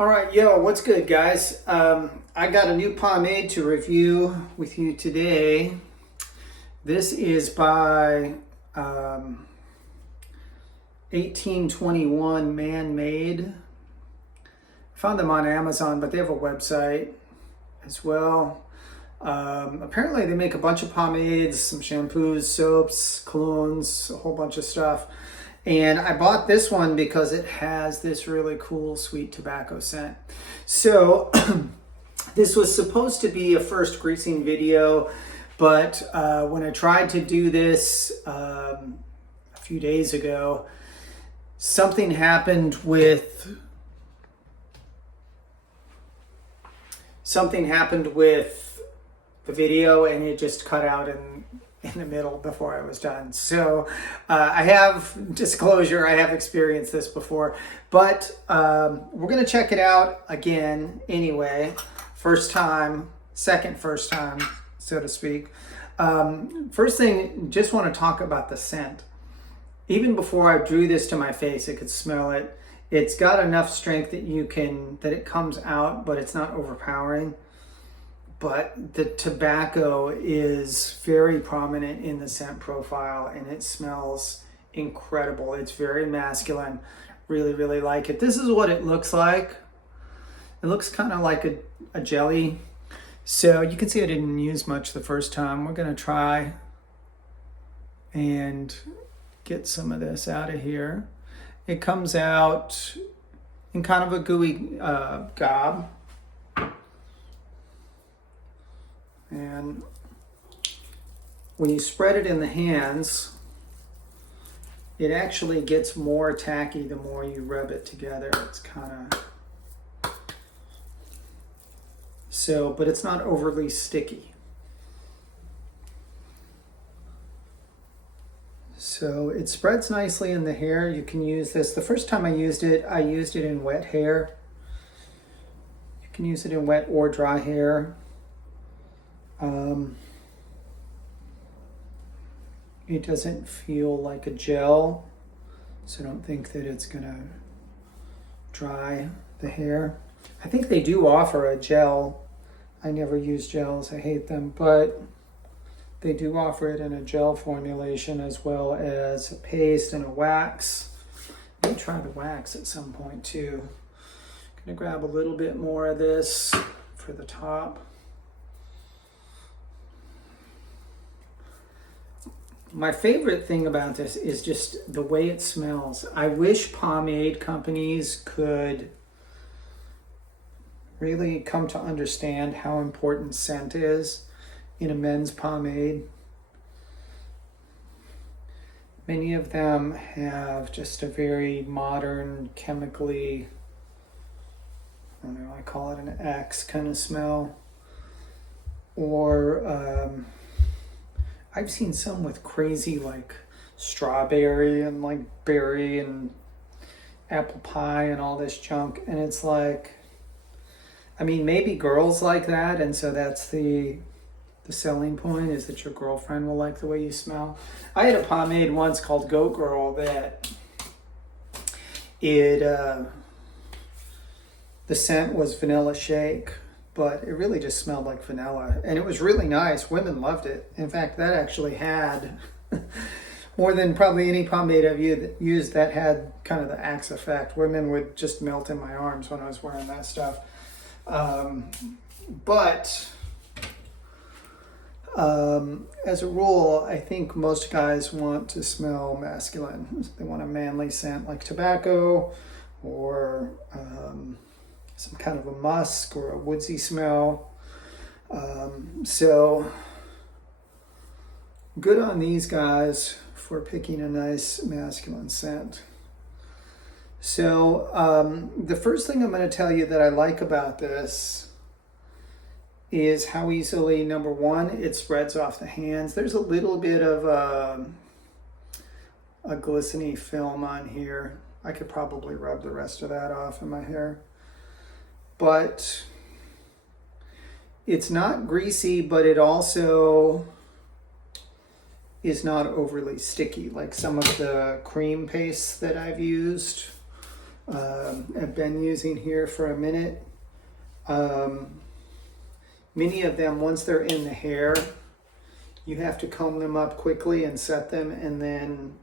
All right, yo, what's good, guys? I got a new pomade to review with you today. This is by 1821 Man-Made. Found them on Amazon, but they have a website as well. Apparently, they make a bunch of pomades, some shampoos, soaps, colognes, a whole bunch of stuff. And I bought this one because it has this really cool sweet tobacco scent. So this was supposed to be a first greasing video, but when I tried to do this a few days ago, something happened with the video, and it just cut out in the middle before I was done. So I have disclosure, I have experienced this before, but we're gonna check it out again anyway. First time, first time, so to speak. First thing, just want to talk about the scent. Even before I drew this to my face, I could smell it. It's got enough strength that it comes out, but it's not overpowering. But the tobacco is very prominent in the scent profile, and it smells incredible. It's very masculine. Really, really like it. This is what it looks like. It looks kind of like a jelly. So you can see I didn't use much the first time. We're going to try and get some of this out of here. It comes out in kind of a gooey gob. And when you spread it in the hands, it actually gets more tacky the more you rub it together. It's kind of so, but it's not overly sticky. So it spreads nicely in the hair. You can use this. The first time I used it in wet hair. You can use it in wet or dry hair. It doesn't feel like a gel, so I don't think that it's gonna dry the hair. I think they do offer a gel. I never use gels, I hate them, but they do offer it in a gel formulation as well as a paste and a wax. I'll try the wax at some point too. Gonna grab a little bit more of this for the top. My favorite thing about this is just the way it smells. I wish pomade companies could really come to understand how important scent is in a men's pomade. Many of them have just a very modern, chemically, I don't know, I call it an Axe kind of smell. Or I've seen some with crazy like strawberry and like berry and apple pie and all this junk. And it's like, I mean, maybe girls like that. And so that's the selling point, is that your girlfriend will like the way you smell. I had a pomade once called Goat Girl that the scent was vanilla shake, but it really just smelled like vanilla, and it was really nice. Women loved it. In fact, that actually had more than probably any pomade I've used that had kind of the Axe effect. Women would just melt in my arms when I was wearing that stuff. But as a rule, I think most guys want to smell masculine. They want a manly scent like tobacco or some kind of a musk or a woodsy smell. So good on these guys for picking a nice masculine scent. So the first thing I'm going to tell you that I like about this is how easily, number one, it spreads off the hands. There's a little bit of a glistening film on here. I could probably rub the rest of that off in my hair. But it's not greasy, but it also is not overly sticky like some of the cream pastes that I've used. I've been using here for a minute. Many of them, once they're in the hair, you have to comb them up quickly and set them, and then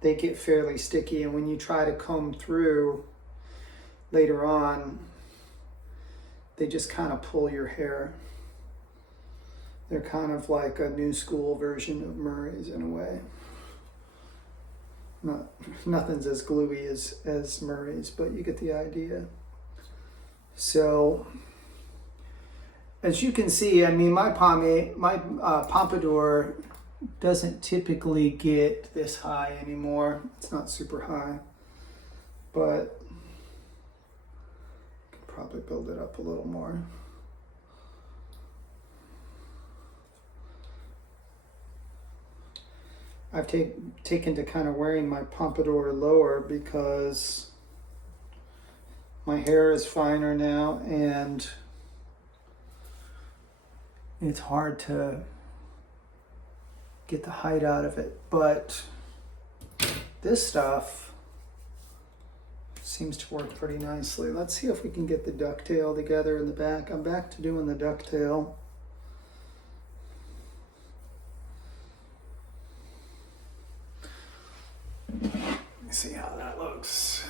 they get fairly sticky. And when you try to comb through later on, they just kind of pull your hair. They're kind of like a new school version of Murray's in a way. Nothing's as gluey as Murray's, but you get the idea. So, as you can see, I mean, my pompadour doesn't typically get this high anymore. It's not super high, but I could probably build it up a little more. I've taken to kind of wearing my pompadour lower because my hair is finer now and it's hard to get the height out of it. But this stuff seems to work pretty nicely. Let's see if we can get the ducktail together in the back. I'm back to doing the ducktail. See how that looks.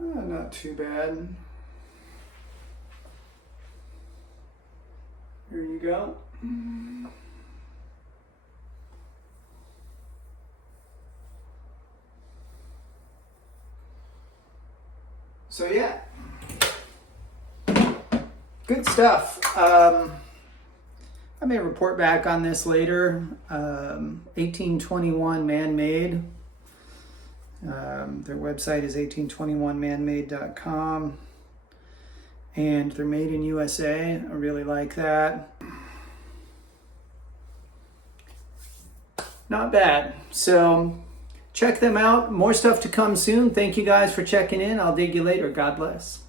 Not too bad. Here you go. So yeah, good stuff. I may report back on this later. 1821 Man-Made. Their website is 1821manmade.com, and they're made in USA. I really like that. Not bad. So check them out. More stuff to come soon. Thank you guys for checking in. I'll dig you later. God bless.